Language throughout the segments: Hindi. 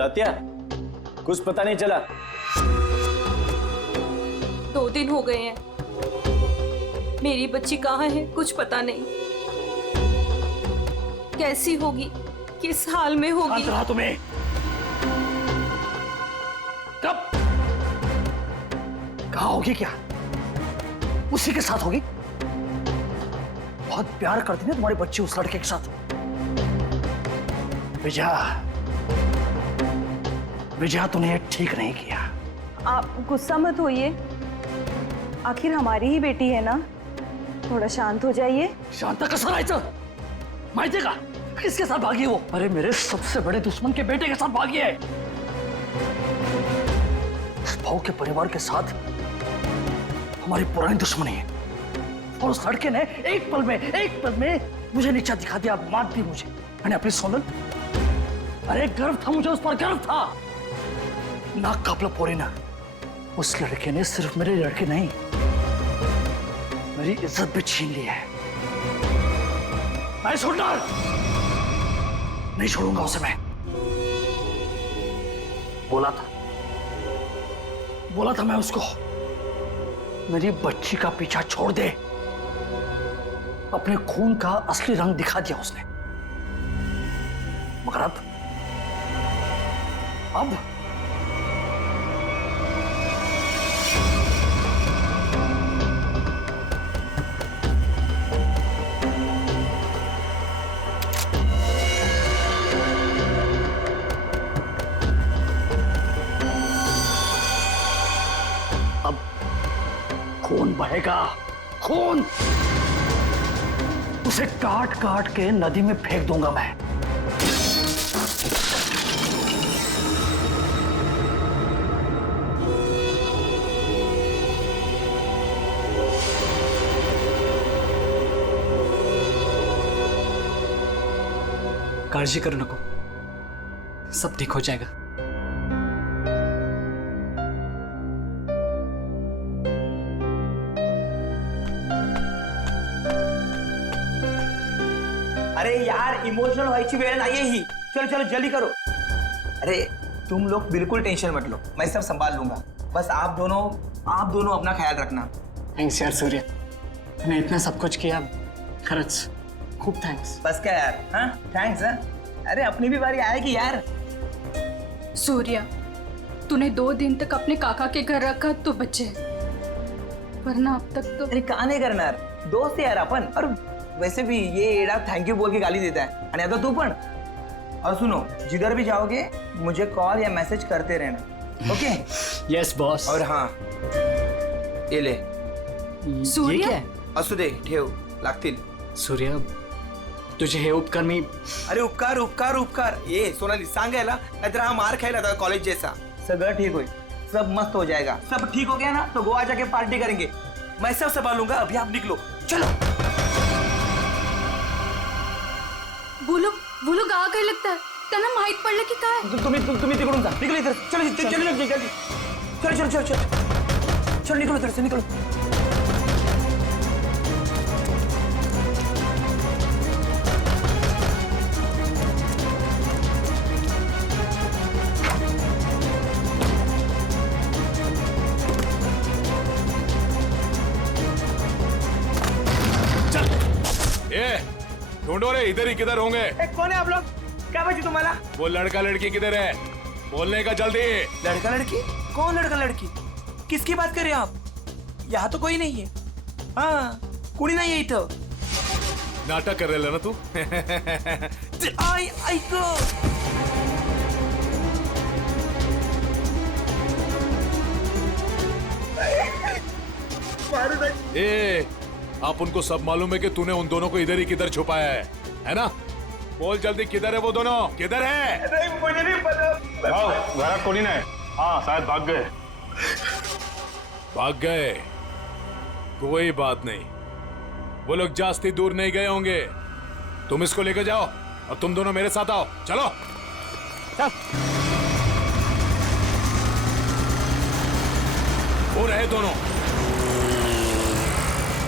तात्या, कुछ पता नहीं चला? 2 दिन हो गए हैं, मेरी बच्ची कहाँ है कुछ पता नहीं। कैसी होगी, किस हाल में होगी? रहा तुम्हें कब कहा होगी? क्या उसी के साथ होगी? बहुत प्यार करती है तुम्हारी बच्ची उस लड़के के साथ। विजया तूने ठीक नहीं किया। आप गुस्सा मत होइए, आखिर हमारी ही बेटी है ना, थोड़ा शांत हो जाइए। शांता कसं राहायचं? माहितीये का किसके साथ भागी वो? अरे मेरे सबसे बड़े दुश्मन के बेटे के साथ भागी है। उस भाव के परिवार के साथ हमारी पुरानी दुश्मनी है, और उस लड़के ने एक पल में मुझे नीचा दिखा दिया, मार दी मुझे। मैंने अपनी सोनल, अरे गर्व था मुझे, उस पर गर्व था। नाक कापला पोरी ना। उस लड़के ने सिर्फ मेरे लड़के नहीं, मेरी इज्जत भी छीन ली है। मैं छोड़ना नहीं छोड़ूंगा उसे मैं। बोला था मैं उसको, मेरी बच्ची का पीछा छोड़ दे। अपने खून का असली रंग दिखा दिया उसने, मगर अब खून बहेगा, खून। उसे काट काट के नदी में फेंक दूंगा मैं। काळजी करू नको, सब ठीक हो जाएगा। अरे यार, इमोशनल व्हायची वेळ नाहीये ही। चलो चलो जल्दी करो। अरे तुम लोग बिल्कुल टेंशन मत लो, मैं सब संभाल लूंगा। बस आप दोनों अपना ख्याल रखना। थैंक्स यार सूर्य, तूने इतना सब कुछ किया, खरंच खूब थैंक्स। बस क्या यार, हाँ थैंक्स। हाँ अरे अपनी भी बारी आएगी यार। सूर्या, तूने 2 दिन तक अपने काका के घर रखा तो बचे, वरना अब तक तो। अरे का नाही करणार, दोस्त है यार अपन। और वैसे भी ये एड़ा थैंक यू बोल के गाली देता है, आणि आता तू पण। और सुनो, जिधर भी जाओगे मुझे कॉल या मैसेज करते रहना, ओके? Yes boss. और हाँ, ये ले। सूर्य? ये क्या है? असू दे, ठेव, लागतील। सूर्य, तुझे हे उपकार मी। अरे उपकार उपकार उपकार, ये सोनाली सांगायला, नाहीतर हा मार खायला था कॉलेज जैसा। सगळं ठीक होईल, सब मस्त हो जाएगा। सब ठीक हो गया ना तो गोवा जाके पार्टी करेंगे। मैं सब संभालूंगा, अभी आप निकलो, चलो। बोलो गावा काय लगता है, त्यांना माहित पडलं की काय? तुम्ही तिकडून जा, निकलो इधर। चलो चलो चलो चलो चलो चलो निकलो इधर से, निकलो। ढूंढो रे, इधर ही किधर होंगे? कौन है आप लोग? क्या बची तुम्हारा? वो लड़का लड़की किधर है? बोलने का जल्दी। लड़का लड़की? कौन लड़का लड़की? किसकी बात कर रहे हैं आप? यहाँ तो कोई नहीं है। हाँ, कुड़ी नहीं है इथं। नाटक कर रहे ना तू? ऐक। ए, आप उनको सब मालूम है कि तूने उन दोनों को इधर ही किधर छुपाया है ना? बोल जल्दी, किधर है वो दोनों? किधर है? नहीं, मुझे नहीं पता। घरात कोणी नाही। हाँ शायद भाग गए। भाग गए? कोई बात नहीं, वो लोग जास्ती दूर नहीं गए होंगे। तुम इसको लेकर जाओ और तुम दोनों मेरे साथ आओ। चलो चल। वो रहे दोनों,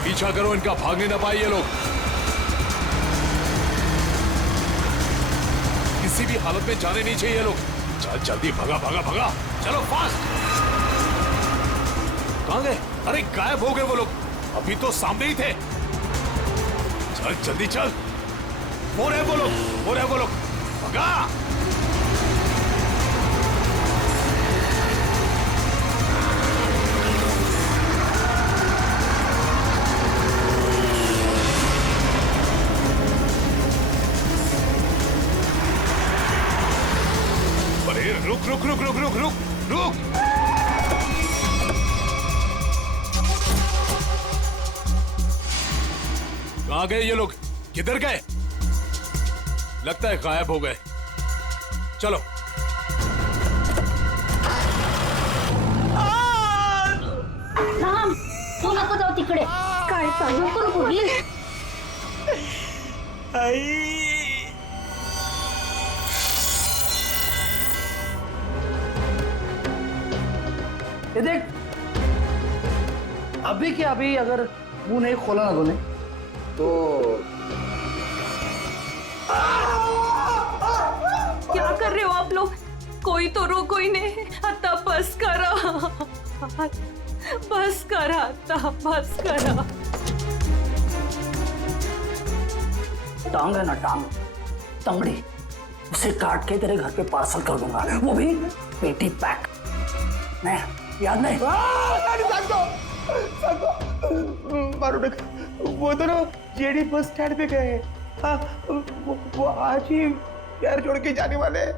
पीछा करो इनका, भागने ना पाए ये लोग। किसी भी हालत में जाने नहीं चाहिए ये लोग। चल जल्दी, भगा भगा भगा, चलो फास्ट। कहाँ गए? अरे गायब हो गए वो लोग, अभी तो सामने ही थे। चल जल्दी चल, वो रहे वो लोग, वो रहे वो लोग, भगा। अरे रुक रुक रुक रुक रुक रुक रुक। कहाँ गए ये लोग? किधर गए? लगता है गायब हो गए। चलो। राम, तू नको जाऊ तिकडे. काय चालू करू पुढली? ये देख, अभी के अभी अगर मुंह नहीं खोला ना तूने तो क्या कर रहे हो आप लोग? कोई तो रोको ही नहीं. आता बस करा, बस करा, आता बस करा. टांग है ना टांग, तंगड़ी, उसे काट के तेरे घर पे पार्सल कर दूंगा, वो भी पेटी पैक. नहीं याद नहीं? वो दोनों जेडी बस स्टैंड पे गए. हाँ, वो आज ही प्यार जोड़ के जाने वाले हैं.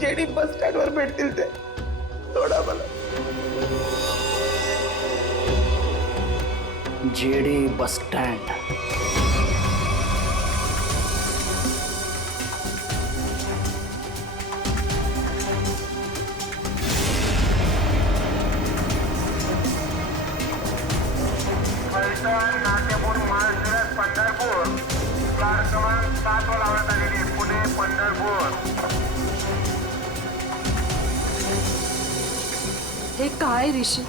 जेडी बस स्टँड वर भेटतील ते. थोडा मला जेडी बस स्टैंड. नाट्यपूर महाशिरस पंढरपूर कार क्रमांक 7 वर लावण्यात आलेली पुणे पंढरपूर. हे काय ऋषि,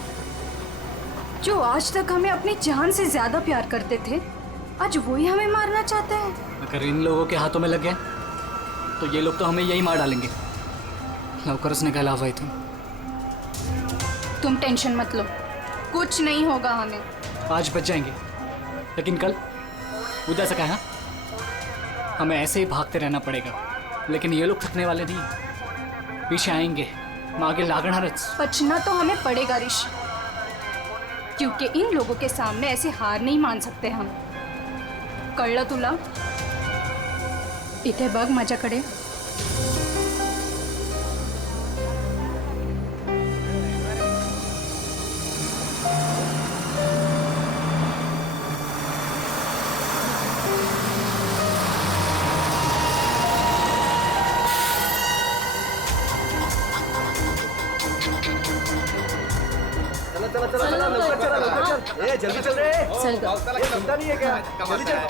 जो आज तक हमें अपनी जान से ज्यादा प्यार करते थे, आज वही हमें मारना चाहते हैं. अगर इन लोगों के हाथों में लग गए तो ये लोग तो हमें यही मार डालेंगे. लवकरच निकाला हुआ तुम. तुम टेंशन मत लो, कुछ नहीं होगा हमें. आज बच जाएंगे, लेकिन कल उधर से कहा हमें ऐसे ही भागते रहना पड़ेगा. लेकिन ये लोग थकने वाले नहीं, पीछे आएंगे, मागे लागणारच. बचना तो हमें पड़ेगा ऋषि, क्योंकि इन लोगों के सामने ऐसे हार नहीं मान सकते हम. कळलं तुला? इथे बघ माझ्याकडे.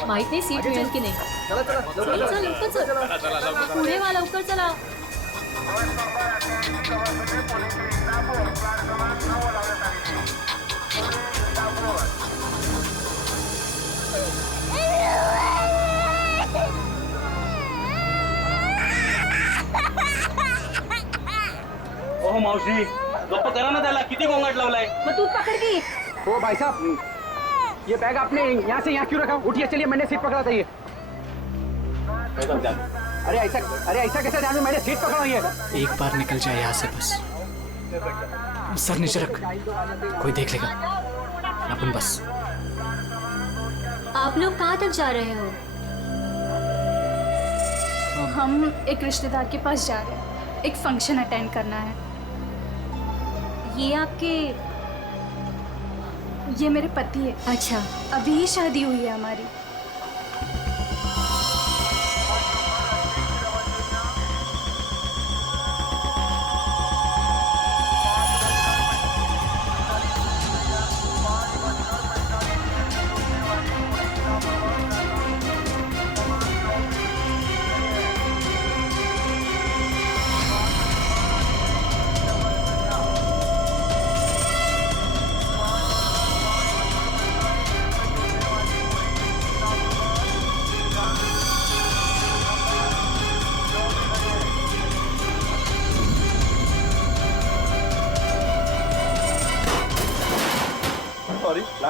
माहित नाही सीट मिळेल की नाही. चल लवकर चल, पुढे वा लवकर चला. ओह मावशी, गप्प करा ना त्याला. किती गोंगाट लावलाय. मग तू पकड की. ओ भाई साहब, ये बैग आपने यहाँ से यहाँ क्यों रखा? उठिए, चलिए, मैंने सीट पकड़ा था ये. अरे ऐसा कैसे ध्यान में? मैंने सीट पकड़ा हुई है. एक बार निकल जाए यहाँ से बस. सर नीचे रख, कोई देख लेगा. अपन बस. आप लोग कहाँ तक जा रहे हो? हम एक रिश्तेदार के पास जा रहे हैं, एक फंक्शन अटेंड करना है. ये आपके? ये मेरे पति है. अच्छा. अभी ही शादी हुई है हमारी.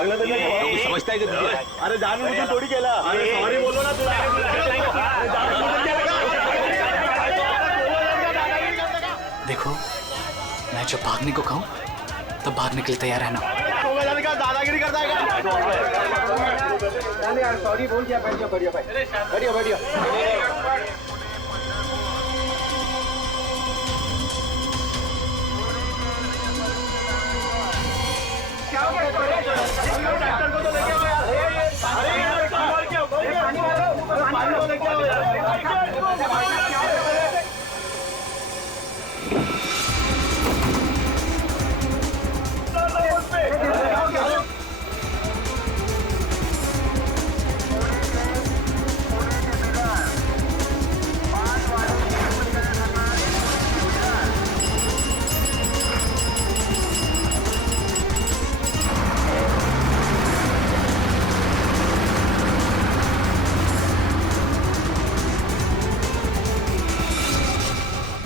समझता है कि अरे जानू मुझे थोड़ी केला अरे सॉरी बोलो ना तुला देखो, मैं जब भागने को कहूँ तब भागने के लिए तैयार रहना। दादागिरी करता है यार सॉरी बोल दिया, बैठ जाओ, बढ़िया भाई, बढ़िया बढ़िया।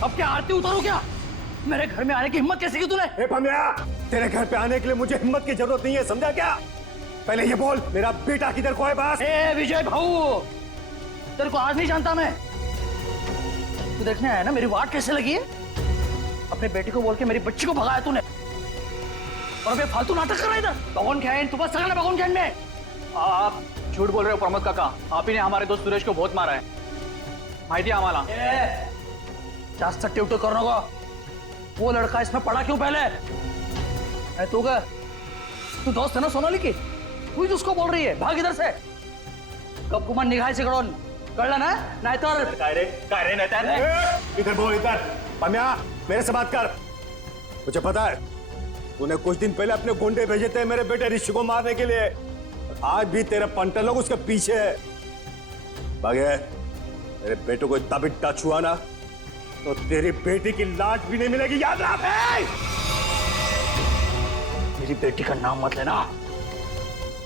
अब क्या आरती उतारो क्या? मेरे घर में आने की हिम्मत कैसे की तूने? ए पमिया, तेरे घर पे आने के लिए मुझे हिम्मत की जरूरत नहीं है, समझा क्या? पहले ये बोल, मेरा बेटा किधर को है बस? ए विजय भाऊ, तेरे को आज नहीं जानता मैं। तू देखने आया ना मेरी वाट कैसे लगी है? अपने बेटी को बोल के मेरी बच्ची को भगाया तूने, और अबे फालतू नाटक कर रहा है इधर। भगवान खेन, तू बस सगळं भगवान खेन में। आप झूठ बोल रहे हो प्रमोद काका, आप ही ने हमारे दोस्त सुरेश को बहुत मारा है, माहिती है आम्हाला। जास्त टिवटो करू नको। वो लड़का इसमें पड़ा क्यों पहले? तू का तू दोस्त है ना सोनाली की, तू ही उसको बोल रही है भाग इधर से। कब गुमान निघायचे कडून, कळलं ना? नाहीतर काय रे नाहीतर इधर बोल इधर। पमिया, मेरे से बात कर। मुझे पता है तूने कुछ दिन पहले अपने गुंडे भेजे थे मेरे बेटे ऋषि को मारने के लिए, आज भी तेरे पंटर लोग उसके पीछे है। भागे, मेरे बेटे को इतना भी टच हुआ ना तो तेरी बेटी की लाश भी नहीं मिलेगी, याद रख। मेरी बेटी का नाम मत लेना,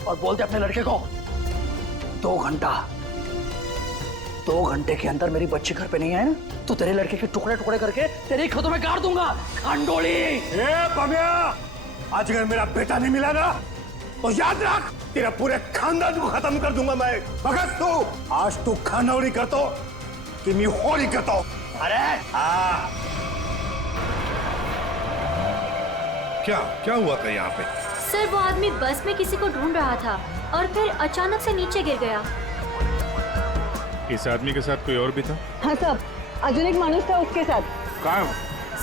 और बोल दे अपने लड़के को 2 घंटे के अंदर मेरी बच्ची घर पे नहीं आए ना तो तेरे लड़के के टुकड़े टुकड़े करके तेरे खेतों में गाड़ दूंगा, खांडोली। ए पमिया, आज अगर मेरा बेटा नहीं मिला ना तो याद रख तेरा पूरे खानदान को खत्म कर दूंगा मैं। भगत तू आज तू खानौड़ी कर तो कि मैं होड़ी करता हूं। अरे क्या हुआ था यहाँ पे? सर वो आदमी बस में किसी को ढूंढ रहा था और फिर अचानक से नीचे गिर गया। इस आदमी के साथ कोई और भी था? हाँ साहब, अजून एक माणूस था उसके साथ। कहाँ?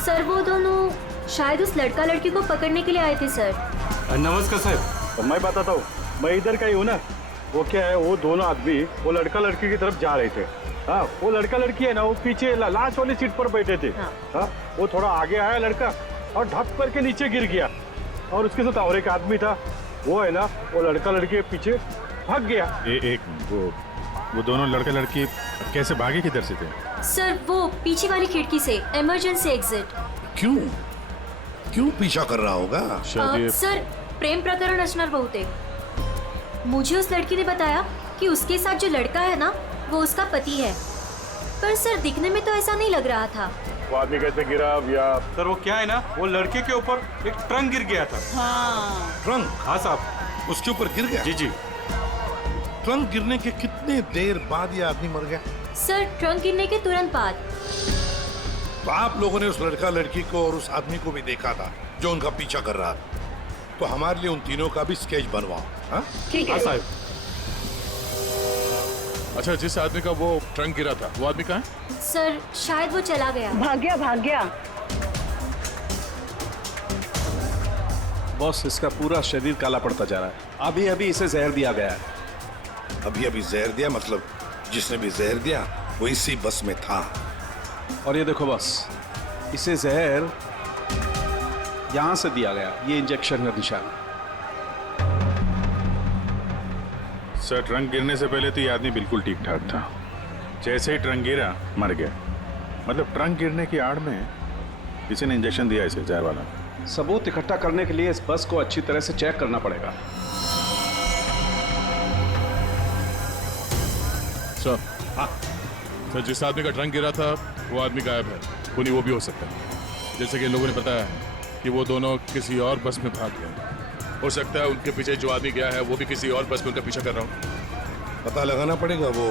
सर वो दोनों शायद उस लड़का लड़की को पकड़ने के लिए आए थे सर। नमस्कार साहब। मैं बताता हूँ, मैं इधर का ही हूँ ना। वो क्या है, वो दोनों आदमी वो लड़का लड़की की तरफ जा रहे थे। हाँ, वो लड़का लड़की है ना, वो पीछे लास्ट वाली सीट पर बैठे थे। हाँ, वो थोड़ा आगे आया लड़का और ढक करके नीचे गिर गया, और उसके साथ और एक आदमी था, वो है ना, वो लड़का लड़की के पीछे भाग गया। वो दोनों लड़का लड़की कैसे भागे, किधर से थे? सर वो पीछे वाली खिड़की से, इमरजेंसी एग्जिट। क्यों पीछा कर रहा होगा? सर प्रेम प्रकरण असणार बहुतेक। मुझे उस लड़की ने बताया कि उसके साथ जो लड़का है ना वो उसका पति है, पर सर दिखने में तो ऐसा नहीं लग रहा था। वो आदमी कैसे गिरा या? सर वो क्या है ना, वो लड़के के ऊपर एक ट्रंक गिर गया था। ट्रंक? हाँ साहब, उसके ऊपर गिर गया? जी। ट्रंक गिरने के कितने देर बाद ये आदमी मर गया? सर ट्रंक गिरने के तुरंत बाद। तो आप लोगों ने उस लड़का लड़की को और उस आदमी को भी देखा था जो उनका पीछा कर रहा था, तो हमारे लिए उन तीनों का भी स्केच बनवाओ। हाँ? ठीक है साहब। अच्छा, जिस आदमी का वो ट्रंक गिरा था वो आदमी कहाँ है? सर शायद वो चला गया। भाग गया। बॉस, इसका पूरा शरीर काला पड़ता जा रहा है। अभी अभी इसे जहर दिया गया है। अभी जहर दिया? मतलब जिसने भी जहर दिया वो इसी बस में था। और ये देखो बॉस, इसे जहर यहां से दिया गया, ये इंजेक्शन का निशान। सर, ट्रंक गिरने से पहले तो ये आदमी बिल्कुल ठीक ठाक था, जैसे ही ट्रंक गिरा मर गया। मतलब ट्रंक गिरने की आड़ में किसी ने इंजेक्शन दिया इसे, जहर वाला। सबूत इकट्ठा करने के लिए इस बस को अच्छी तरह से चेक करना पड़ेगा। सर, हाँ सर, जिस आदमी का ट्रंक गिरा था वो आदमी गायब है, खूनी वो भी हो सकता है। जैसे कि लोगों ने बताया कि वो दोनों किसी और बस में भाग गए। हो सकता है उनके पीछे जो आदमी गया है वो भी किसी और बस में उनका पीछा कर रहा हूँ। पता लगाना पड़ेगा वो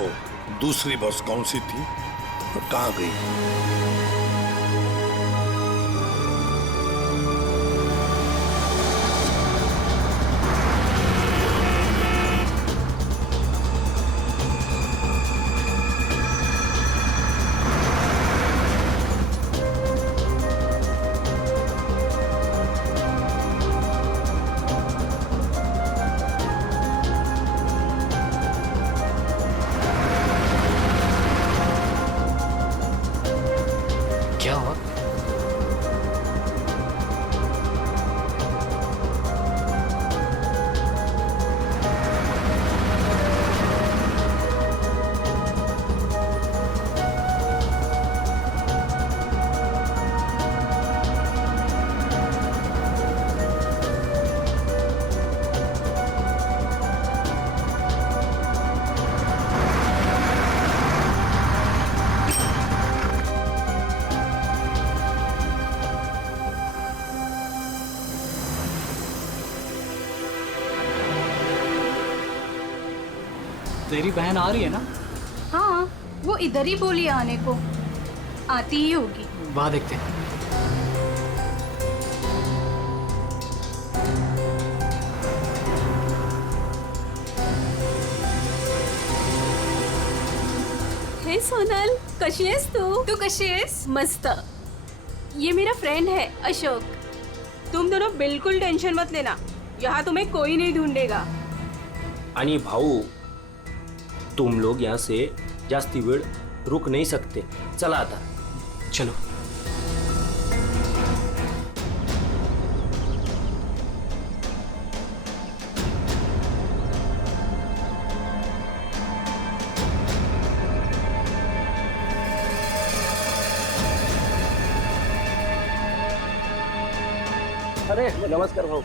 दूसरी बस कौन सी थी और कहाँ गई। क्या हुआ? तेरी बहन आ रही है ना? हाँ, वो इधर ही बोली आने को, आती ही होगी। वाह, देखते हैं। हे सोनल, कशी आहेस तू? तू कशी आहेस? मस्त। ये मेरा फ्रेंड है अशोक। तुम दोनों बिल्कुल टेंशन मत लेना, यहाँ तुम्हें कोई नहीं ढूंढेगा। आणि भाऊ, तुम लोग यहाँ से जास्ती वेळ रुक नहीं सकते। चला आता। चलो। अरे नमस्कार भाऊ।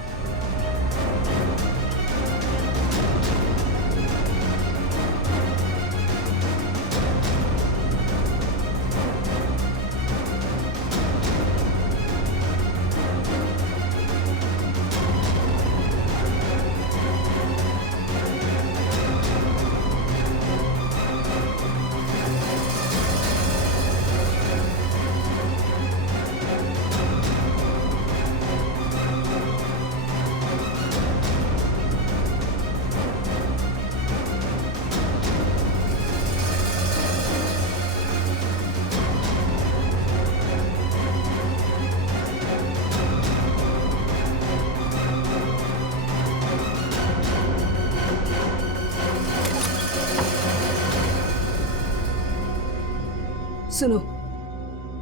सुनो,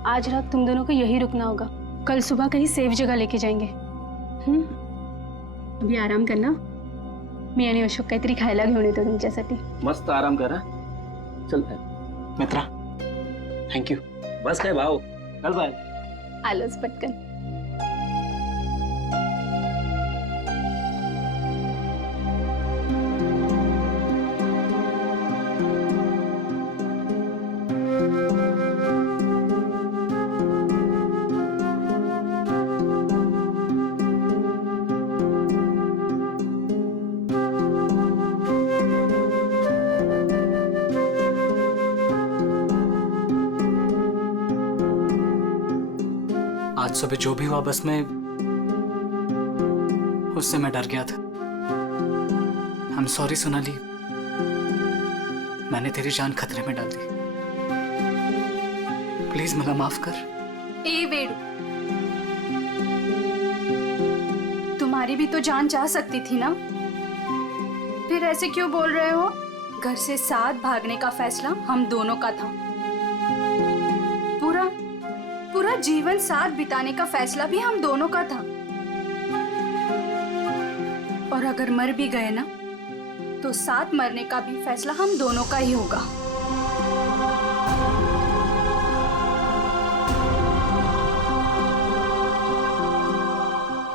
आज रात तुम दोनों को यही रुकना होगा, कल सुबह कहीं सेफ जगह लेके जाएंगे। अभी आराम करना, मी आणि अशोक काहीतरी खायला घेऊन येतो तुमच्यासाठी। मस्त आराम करा। चल मित्रा, थँक यू। बस काय भाऊ, चल बाय। आलोच पटकन। आज सुबह जो भी हुआ बस में, उससे मैं डर गया था। आई एम सॉरी सोनाली, मैंने तेरी जान खतरे में डाल दी। प्लीज मला माफ कर। ए वेडू, तुम्हारी भी तो जान जा सकती थी ना, फिर ऐसे क्यों बोल रहे हो? घर से साथ भागने का फैसला हम दोनों का था। पूरा जीवन साथ बिताने का फैसला भी हम दोनों का था। और अगर मर भी गए ना, तो साथ मरने का भी फैसला हम दोनों का ही होगा।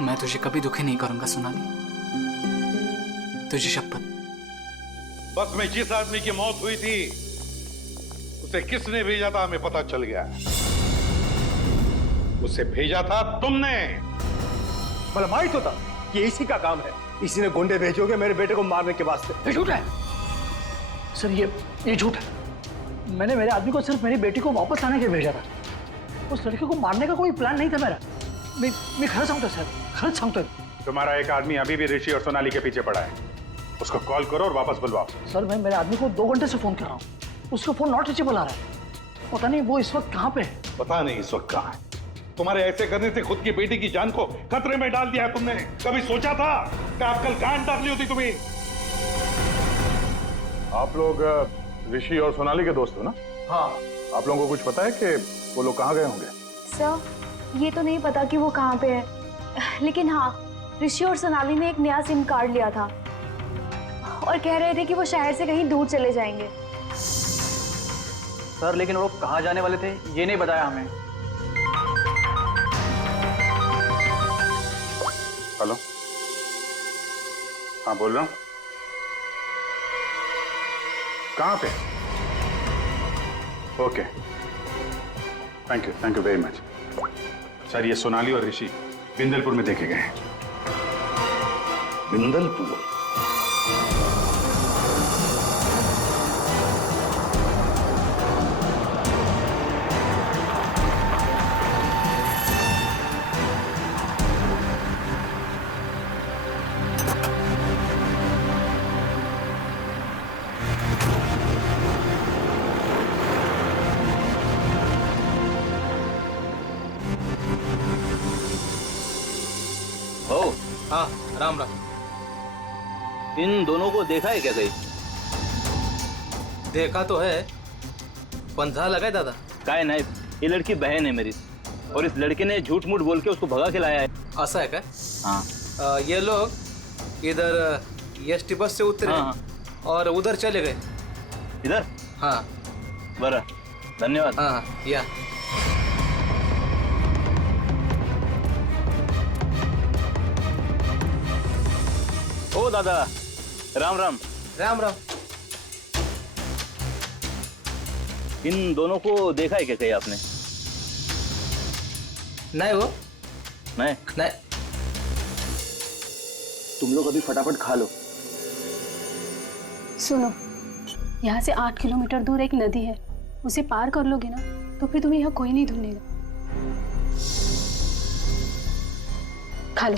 मैं तुझे कभी दुखी नहीं करूंगा सोनाली, तुझे शपथ। बस में जिस आदमी की मौत हुई थी उसे किसने भेजा था हमें पता चल गया। उसे भेजा था तुमने। मला माहित होता कि इसी का काम है। इसी ने गुंडे भेजोगे मेरे बेटे को मारने के वास्ते। ये झूठ है सर, ये झूठ है। मैंने मेरे आदमी को सिर्फ मेरी बेटी को वापस लाने के लिए भेजा था। उस लड़के को मारने का कोई प्लान नहीं था मेरा। मैं खरं सांगतो सर, खरंच सांगतोय। तुम्हारा एक आदमी अभी भी ऋषि और सोनाली के पीछे पड़ा है, उसको कॉल करो और वापस बुलवाओ। सर मैं मेरे आदमी को 2 घंटे से फोन कर रहा हूँ, उसका फोन नॉट रीचेबल आ रहा है। पता नहीं वो इस वक्त कहाँ पे है। पता नहीं इस वक्त कहाँ है। तुम्हारे ऐसे करने से खुद की बेटी की जान को खतरे में डाल दिया है तुमने। कभी सोचा था कि आप कल गांड डाली होती तुम्हें? आप लोग ऋषि और सोनाली के दोस्त हो ना? हाँ। आप लोगों को कुछ पता है कि वो लोग कहाँ गए होंगे? सर ये तो नहीं पता कि वो कहाँ पे है, लेकिन हाँ ऋषि और सोनाली ने एक नया सिम कार्ड लिया था और कह रहे थे कि वो शहर से कहीं दूर चले जाएंगे। सर लेकिन वो कहाँ जाने वाले थे ये नहीं बताया हमें। हेलो, हाँ बोल रहा हूँ। कहाँ पे? Okay, thank you very much. Sir ये सोनाली और ऋषि बिंदलपुर में देखे गए हैं। बिंदलपुर? ओ हाँ, राम राम। इन दोनों को देखा है क्या कहीं? देखा तो है, पंजा लगा है दादा। काय नहीं, ये लड़की बहन है मेरी और इस लड़के ने झूठ मूठ बोल के उसको भगा के लाया है। ऐसा है क्या? हाँ। ये लोग इधर एसटी बस से उतरे और उधर चले गए। इधर? हाँ। बरा, धन्यवाद। हाँ या। ओ दादा, राम राम। राम राम। इन दोनों को देखा है क्या कहीं आपने? नहीं वो नहीं। तुम लोग अभी फटाफट खा लो। सुनो, यहाँ से 8 किलोमीटर दूर एक नदी है, उसे पार कर लोगे ना तो फिर तुम्हें यहाँ कोई नहीं ढूंढेगा। खा लो।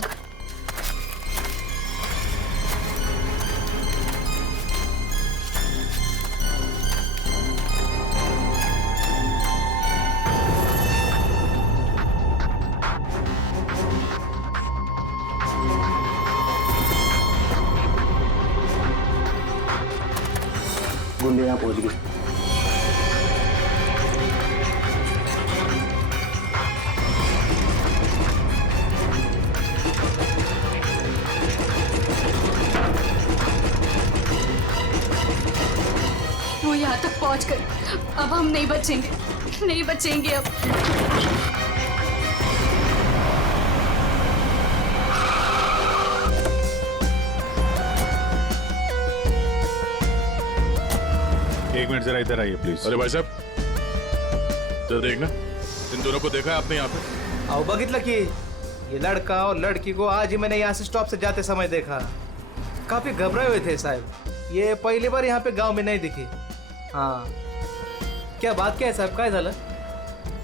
गुंडे यहाँ पहुंच गए। वो यहाँ तक पहुँच गए, अब हम नहीं बचेंगे, नहीं बचेंगे अब। एक मिनट जरा इधर आइए प्लीज। अरे भाई साहब जरा देखना, इन दोनों को देखा है आपने यहाँ पे? आओ बगितला कि ये लड़का और लड़की को आज ही मैंने यहाँ से स्टॉप से जाते समय देखा। काफी घबराए हुए थे साहब। ये पहली बार यहाँ पे गांव में नहीं दिखी। हाँ, क्या बात क्या है साहब, काय झालं?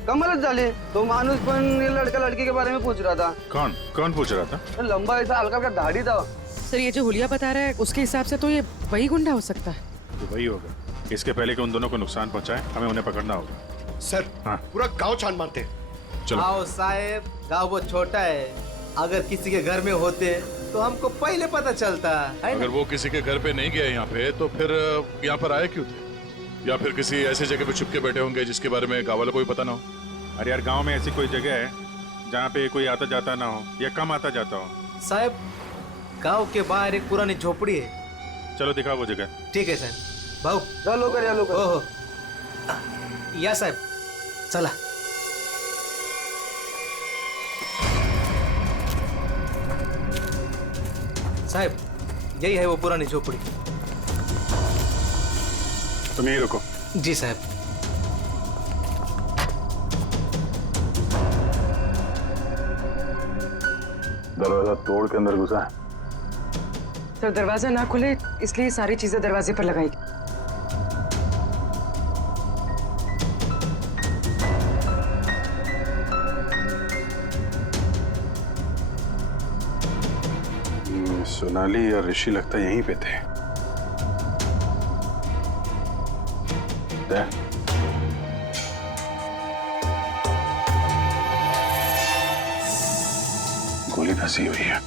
कमालच झाली। तो माणूस पण ये लड़का लड़की के बारे में पूछ रहा था। कौन पूछ रहा था? लंबा ऐसा हल्का हल्का दाढ़ी था। सर ये जो हुलिया बता रहा है उसके हिसाब से तो ये वही गुंडा हो सकता है। तो वही होगा। इसके पहले कि उन दोनों को नुकसान पहुंचाए हमें उन्हें पकड़ना होगा। सर हाँ पूरा गांव छान मारते। चलो। आओ साहब, गांव बहुत छोटा है, अगर किसी के घर में होते तो हमको पहले पता चलता है। अगर वो किसी के घर पे नहीं गए यहाँ पे तो फिर यहाँ पर आए क्यों थे? या फिर किसी ऐसी जगह पे छुप के बैठे होंगे जिसके बारे में गाँव वालों को भी पता ना हो। अरे यार गांव में ऐसी कोई जगह है जहाँ पे कोई आता जाता ना हो या कम आता जाता हो? साहब गांव के बाहर एक पुरानी झोपड़ी है। चलो दिखाओ वो जगह। ठीक है साहब। भाऊ चलो कर ओहो या साहब चला। साहब यही है वो पुरानी झोपड़ी। तुम यहीं रुको। जी साहब। दरवाजा तोड़ के अंदर घुसा है। सर दरवाजा ना खुले इसलिए सारी चीजें दरवाजे पर लगाई। सोनाली और ऋषि लगता यहीं पे थे। गोली फंसी हुई है।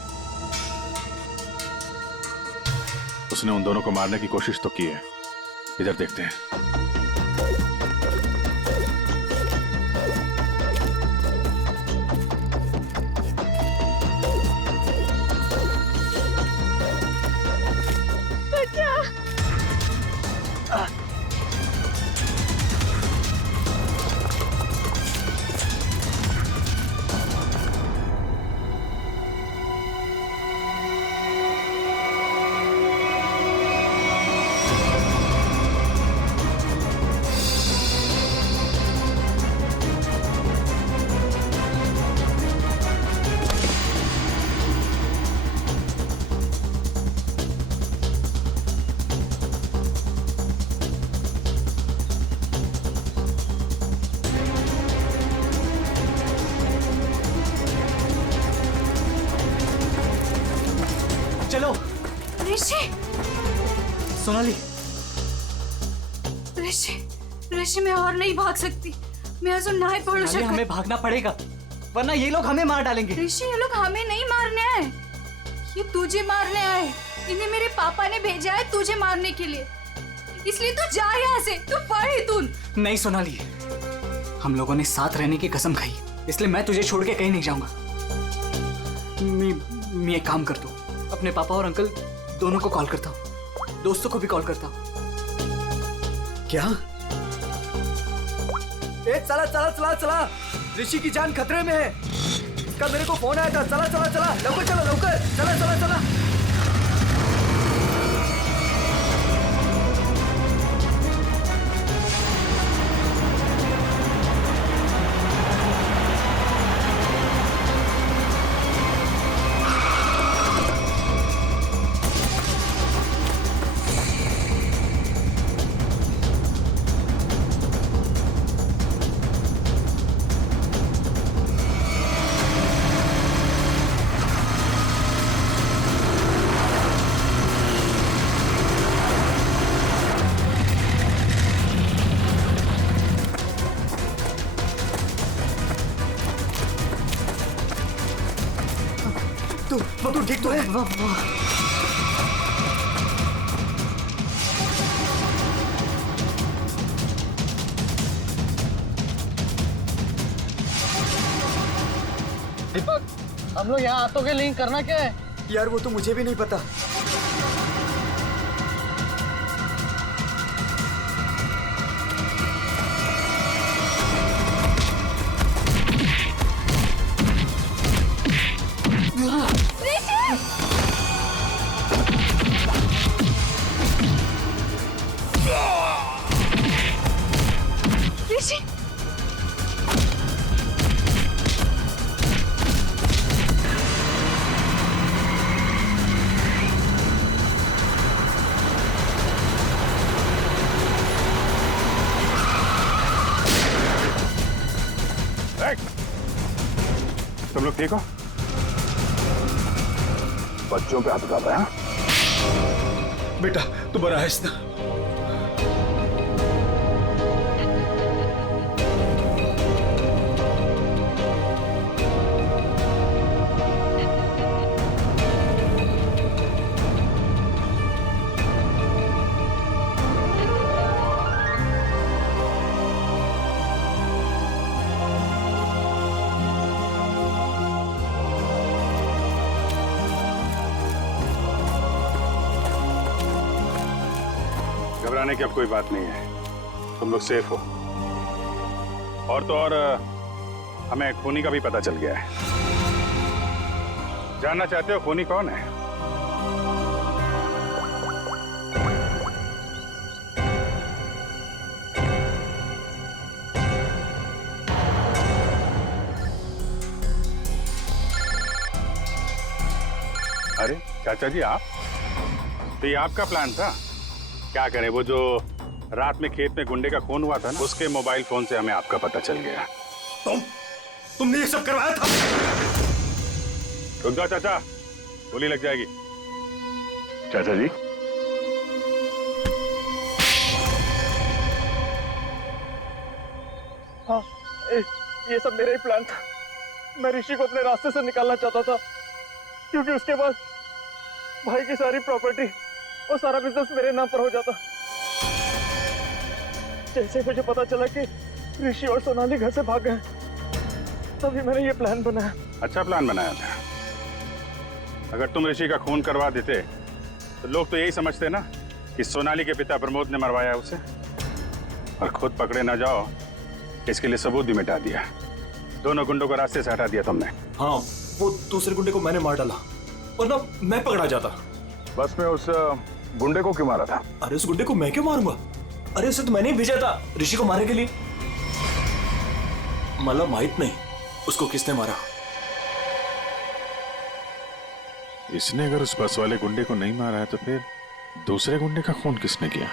उसने उन दोनों को मारने की कोशिश तो की है। इधर देखते हैं। चलो। ऋषि, सोनाली, ऋषि, ऋषि मैं और नहीं भाग सकती। मैं अजून नहीं पडू सोनाली, शकत। हमें भागना पड़ेगा वरना ये लोग हमें मार डालेंगे। ऋषि ये लोग हमें नहीं मारने आए, ये तुझे मारने आए। इन्हें मेरे पापा ने भेजा है तुझे मारने के लिए, इसलिए तू जा यहाँ से। तू पढ़ इतुन। नहीं सोनाली, हम लोगों ने साथ रहने की कसम खाई, इसलिए मैं तुझे छोड़ के कहीं नहीं जाऊंगा। मैं एक काम करता हूँ, अपने पापा और अंकल दोनों को कॉल करता हूँ, दोस्तों को भी कॉल करता हूँ। क्या? ए, चला चला चला चला, ऋषि की जान खतरे में है। इसका मेरे को फोन आया था। चला चला चला, लवकर चला, लवकर चला चला चला। तू ठीक तो है? दीपक, हम लोग यहाँ आतों के लिंक करना क्या है? यार वो तो मुझे भी नहीं पता। ऋषि, तुम लोग ठीक हो? बच्चों पे हाथ उठाता है? बेटा दोबारा है ना? घबराने की अब कोई बात नहीं है, तुम लोग सेफ हो। और तो और हमें खूनी का भी पता चल गया है। जानना चाहते हो खूनी कौन है? चाचा जी आप, तो ये आपका प्लान था? क्या करें, वो जो रात में खेत में गुंडे का खून हुआ था ना, उसके मोबाइल फोन से हमें आपका पता चल गया। तुमने ये सब करवाया था? रुक जाओ चाचा, गोली लग जाएगी। चाचा जी हाँ, ये सब मेरा ही प्लान था। मैं ऋषि को अपने रास्ते से निकालना चाहता था, क्योंकि उसके बाद भाई की सारी प्रॉपर्टी और सारा बिजनेस मेरे नाम पर हो जाता। जैसे मुझे पता चला कि ऋषि और सोनाली घर से भाग गए, तभी मैंने ये प्लान बनाया। अच्छा प्लान बनाया था। अगर तुम ऋषि का खून करवा देते तो लोग तो यही समझते ना कि सोनाली के पिता प्रमोद ने मरवाया उसे, और खुद पकड़े ना जाओ इसके लिए सबूत भी मिटा दिया। दोनों गुंडों को रास्ते से हटा दिया तुमने। हाँ, वो दूसरे गुंडे को मैंने मार डाला, वरना मैं पकड़ा जाता। बस में उस गुंडे को क्यों मारा था? अरे उस गुंडे को मैं क्यों मारूंगा? अरे उसे तो मैंने ही भेजा था ऋषि को मारने के लिए। मला माहित नहीं उसको किसने मारा। इसने अगर उस बस वाले गुंडे को नहीं मारा है तो फिर दूसरे गुंडे का खून किसने किया?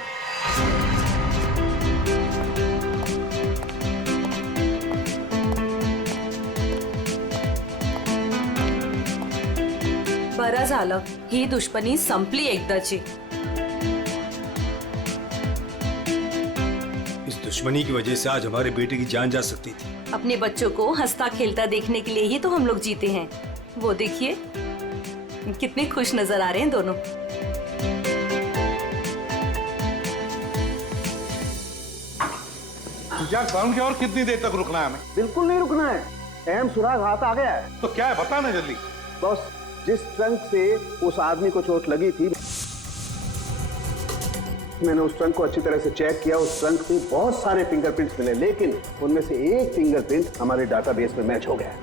बरं झालं, ही दुश्मनी संपली एकदाची। इस दुश्मनी की वजह से आज हमारे बेटे की जान जा सकती थी। अपने बच्चों को हंसता खेलता देखने के लिए ही तो हम लोग जीते हैं। वो देखिए कितने खुश नजर आ रहे हैं दोनों। यार साउंड की और कितनी देर तक रुकना है हमें? बिल्कुल नहीं रुकना है, अहम सुराग हाथ आ गया है। तो क्या है बता ना जल्दी। बॉस, जिस ट्रंक से उस आदमी को चोट लगी थी, मैंने उस ट्रंक को अच्छी तरह से चेक किया। उस ट्रंक से बहुत सारे फिंगरप्रिंट्स मिले, लेकिन उनमें से एक फिंगरप्रिंट हमारे डाटाबेस में मैच हो गया।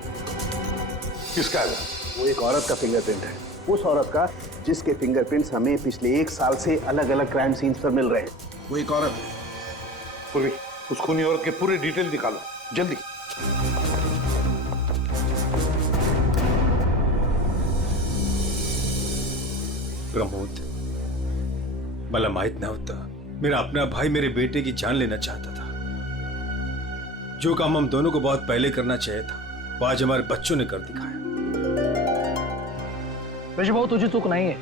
किसका है? वो एक औरत का फिंगरप्रिंट है, उस औरत का जिसके फिंगरप्रिंट्स हमें पिछले 1 साल से अलग अलग क्राइम सीन्स पर मिल रहे हैं। वो एक औरत है। पूर्वी, उस खूनी औरत के पूरे डिटेल निकालो जल्दी। प्रमोद, मला माहित नव्हतं मेरा अपना भाई मेरे बेटे की जान लेना चाहता था। जो काम हम दोनों को बहुत पहले करना चाहिए था, वो आज हमारे बच्चों ने कर दिखाया। ऋषि भाऊ, तुझे चूक नहीं है,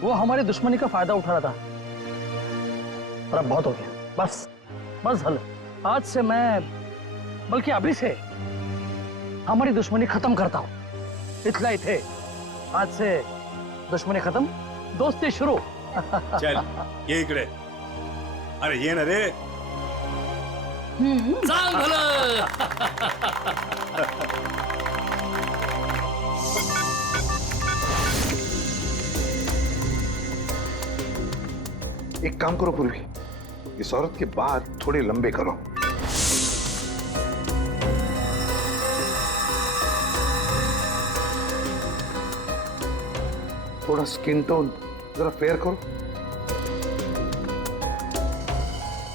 वो हमारी दुश्मनी का फायदा उठा रहा था। और अब बहुत हो गया, बस बस हल। आज से मैं, बल्कि अभी से हमारी दुश्मनी खत्म करता हूँ। इतना ही थे, आज से दुश्मनी खत्म, दोस्ती शुरू। चल ये इकडे। अरे ये ना रे। सांग भलं। एक काम करो पूर्वी, इस औरत के बाल थोड़े लंबे करो। थोड़ा स्किन टोन जरा फेयर करो।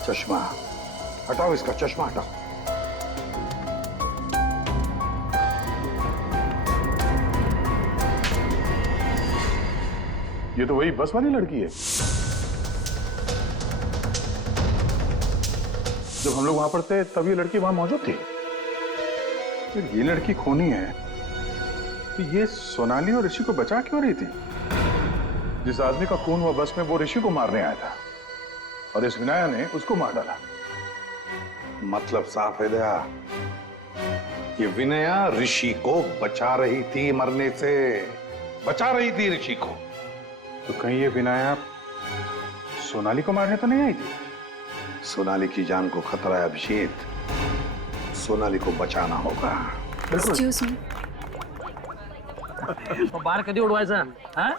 चश्मा हटाओ, इसका चश्मा हटाओ। ये तो वही बस वाली लड़की है। जब हम लोग वहां पर थे तब ये लड़की वहां मौजूद थी। फिर ये लड़की खूनी है तो ये सोनाली और ऋषि को बचा क्यों रही थी? जिस आदमी का खून हुआ बस में, वो ऋषि को मारने आया था और इस विनाया ने उसको मार डाला। मतलब साफ है दया, ये विनया ऋषि को बचा रही थी मरने से, बचा रही थी ऋषि को। तो कहीं ये विनाया सोनाली को मारने तो नहीं आई थी? सोनाली की जान को खतरा है अभिषेक, सोनाली को बचाना होगा। एक्सक्यूज मी, बार कधी उडवायचा? हाँ?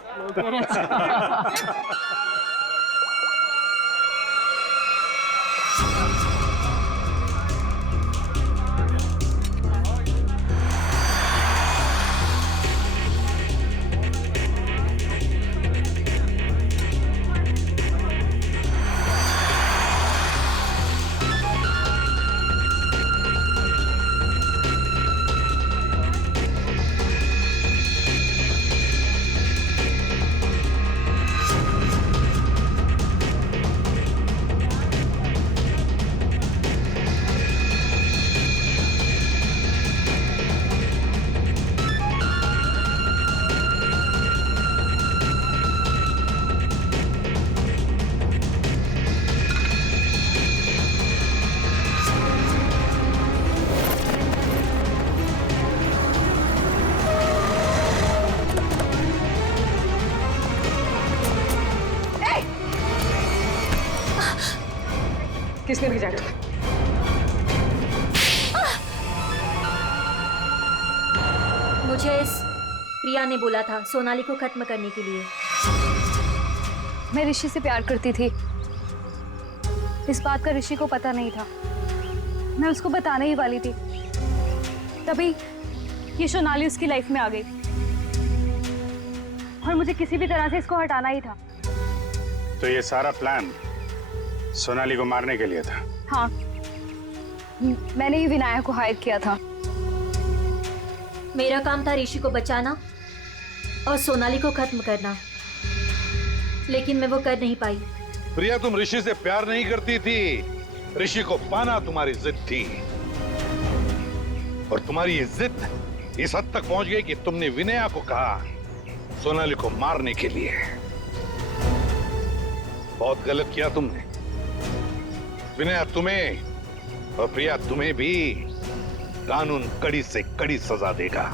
इसमें भी जाए। मुझे इस प्रिया ने बोला था सोनाली को खत्म करने के लिए। मैं ऋषि से प्यार करती थी, इस बात का ऋषि को पता नहीं था। मैं उसको बताने ही वाली थी, तभी ये सोनाली उसकी लाइफ में आ गई और मुझे किसी भी तरह से इसको हटाना ही था। तो ये सारा प्लान सोनाली को मारने के लिए था? हाँ, मैंने ही विनायक को हायर किया था। मेरा काम था ऋषि को बचाना और सोनाली को खत्म करना, लेकिन मैं वो कर नहीं पाई। प्रिया, तुम ऋषि से प्यार नहीं करती थी, ऋषि को पाना तुम्हारी जिद थी। और तुम्हारी ये जिद इस हद तक पहुंच गई कि तुमने विनया को कहा सोनाली को मारने के लिए। बहुत गलत किया तुमने। विनया तुम्हें और प्रिया तुम्हें भी कानून कड़ी से कड़ी सजा देगा।